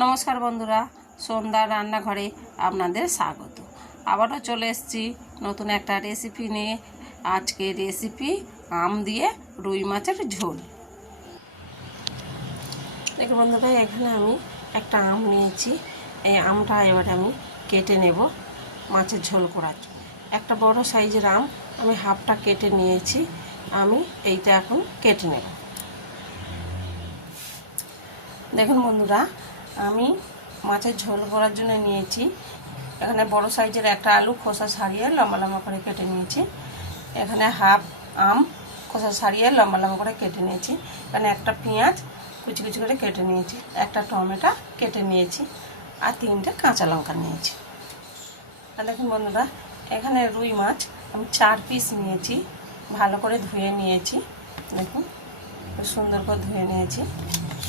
নমস্কার বন্ধুরা, সন্ধ্যার রান্নাঘরে আপনাদের স্বাগত। আবারও চলে এসেছি নতুন একটা রেসিপি নিয়ে। আজকে রেসিপি আম দিয়ে রুই মাছের ঝোল। দেখুন বন্ধুরা, এখানে আমি একটা আম নিয়েছি। এই আমটা এবার আমি কেটে নেব মাছের ঝোল করার জন্য। একটা বড় সাইজের আম আমি হাফটা কেটে নিয়েছি। আমি এইটা এখন কেটে নেব। দেখুন বন্ধুরা, আমি মাছের ঝোল করার জন্য নিয়েছি এখানে বড় সাইজের একটা আলু খোসা ছাড়িয়ে লম্বা লম্বা করে কেটে নিয়েছি। এখানে হাফ আম খোসা ছাড়িয়ে লম্বা লম্বা করে কেটে নিয়েছি। এখানে একটা পেঁয়াজ কুচি কুচি করে কেটে নিয়েছি, একটা টমেটো কেটে নিয়েছি, আর 3টে কাঁচা লঙ্কা নিয়েছি। আর দেখুন বন্ধুরা, এখানে রুই মাছ আমি 4 পিস নিয়েছি, ভালো করে ধুয়ে নিয়েছি। দেখুন খুব সুন্দর করে ধুয়ে নিয়েছি।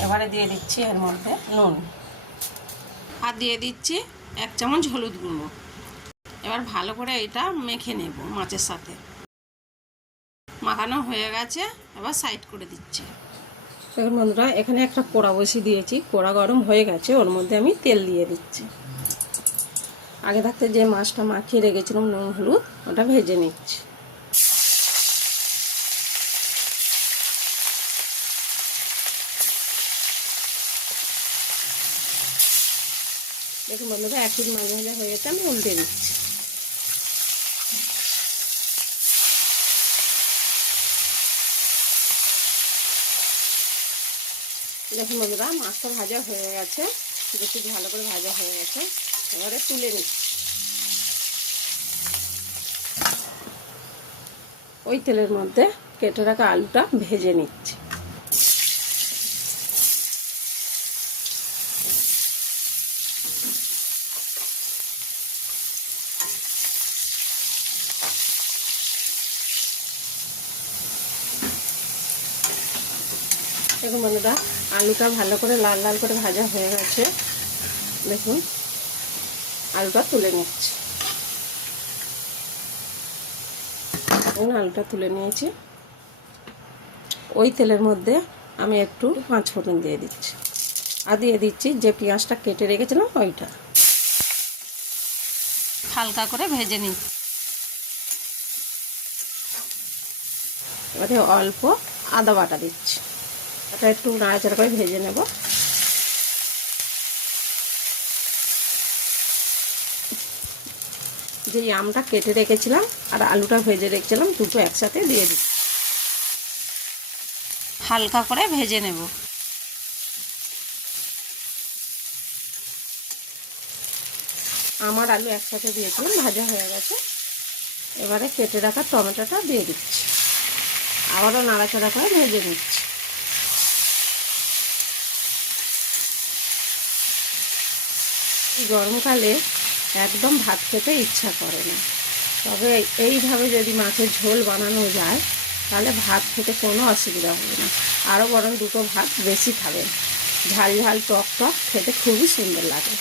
এবারে দিয়ে দিচ্ছি এর মধ্যে নুন, আর দিয়ে দিচ্ছি 1 চামচ হলুদ গুঁড়ো। এবার ভালো করে এটা মেখে নেব মাছের সাথে। মাখানো হয়ে গেছে, এবার সাইড করে দিচ্ছি। দেখুন বন্ধুরা, এখানে একটা কড়া বসিয়ে দিয়েছি, কড়া গরম হয়ে গেছে, ওর মধ্যে আমি তেল দিয়ে দিচ্ছি। আগে থাকতে যে মাছটা মাখিয়ে রেখেছিলাম নুন হলুদ, ওটা ভেজে নিচ্ছি। দেখুন বন্ধুরা, এক পিঠ মাঝে মাঝে হয়ে গেছে, আমি উল্টে দিচ্ছি। দেখুন বন্ধুরা, মাছটা ভাজা হয়ে গেছে, বেশি ভালো করে ভাজা হয়ে গেছে। এবারে তুলে নিচ্ছি। ওই তেলের মধ্যে কেটে রাখা আলুটা ভেজে নিচ্ছি। দেখুন বন্ধুরা, আলুটা ভালো করে লাল লাল করে ভাজা হয়ে গেছে। দেখুন আলুটা তুলে নিচ্ছি। দেখুন আলুটা তুলে নিয়েছি। ওই তেলের মধ্যে আমি একটু 5 ফোড়ন দিয়ে দিচ্ছি, আর দিয়ে দিচ্ছি যে পেঁয়াজটা কেটে রেখেছিলাম ওইটা। হালকা করে ভেজে নিচ্ছি। এবারে অল্প আদা বাটা দিচ্ছি, এটা একটু নাড়াচাড়া করে ভেজে নেব। যে আমটা কেটে রেখেছিলাম আর আলুটা ভেজে রেখেছিলাম, দুটো একসাথে দিয়ে দিচ্ছি। হালকা করে ভেজে নেব। আমার আলু একসাথে দিয়েছিলাম, ভাজা হয়ে গেছে। এবারে কেটে রাখা টমেটোটা দিয়ে দিচ্ছি, আবারও নাড়াচাড়া করে ভেজে নিচ্ছি। গরমকালে একদম ভাত খেতে ইচ্ছা করে না, তবে এইভাবে যদি মাছের ঝোল বানানো যায় তাহলে ভাত খেতে কোনো অসুবিধা হবে না, আরও বরং 2টো ভাত বেশি খাবেন। ঝাল ঝাল টক টক খেতে খুবই সুন্দর লাগে।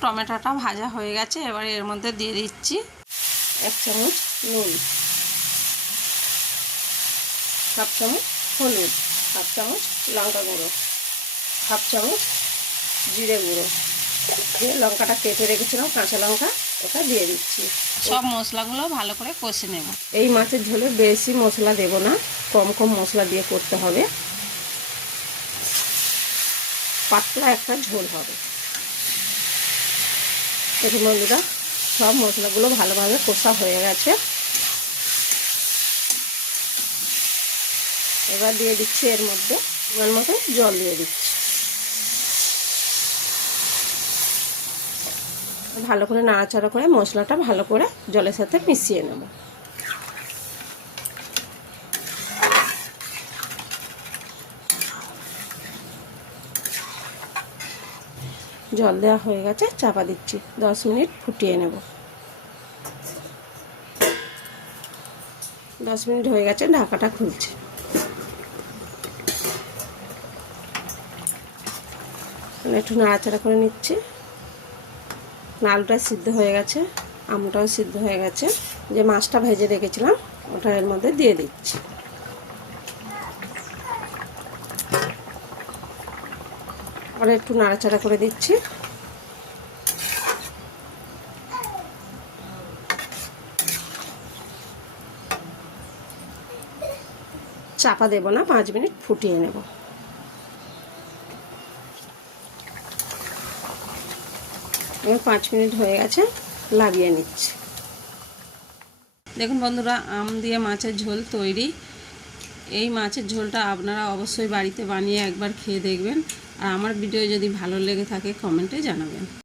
টমেটোটা ভাজা হয়ে গেছে, এবারে এর মধ্যে দিয়ে দিচ্ছি 1 চামচ নুন, হাফ চামচ হলুদ, হাফ চামচ লঙ্কা গুঁড়ো, হাফ চামচ জিরে গুঁড়ো, যে লঙ্কাটা কেটে রেখেছিলাম কাঁচা লঙ্কা, ওটা দিয়ে দিচ্ছি। সব মশলাগুলো ভালো করে কষে নেব। এই মাছের ঝোলে বেশি মশলা দেব না, কম কম মশলা দিয়ে করতে হবে, পাতলা একটা ঝোল হবে। দেখুন বন্ধুরা, সব মশলাগুলো ভালোভাবে কষা হয়ে গেছে। এবার দিয়ে দিচ্ছি এর মধ্যে পরিমাণ মতো জল দিয়ে দিচ্ছি। ভালো করে নাড়াচাড়া করে মশলাটা ভালো করে জলের সাথে মিশিয়ে নেব। জল দেওয়া হয়ে গেছে, চাপা দিচ্ছি, 10 মিনিট ফুটিয়ে নেব। 10 মিনিট হয়ে গেছে, ঢাকাটা খুলছে। একটু নাড়াচাড়া করে নিচ্ছি। আলুটা সিদ্ধ হয়ে গেছে, আমটাও সিদ্ধ হয়ে গেছে। যে মাছটা ভেজে রেখেছিলাম ওটা এর মধ্যে দিয়ে দিচ্ছি। আবার একটু নাড়াচাড়া করে দিচ্ছি। চাপা দেব না, 5 মিনিট ফুটিয়ে নেব। এবার 5 মিনিট হয়ে গেছে, লাগিয়ে নিচ্ছি। দেখুন বন্ধুরা, আম দিয়ে মাছের ঝোল তৈরি। এই মাছের ঝোলটা আপনারা অবশ্যই বাড়িতে বানিয়ে একবার খেয়ে দেখবেন। আর আমার ভিডিও যদি ভালো লেগে থাকে কমেন্টে জানাবেন।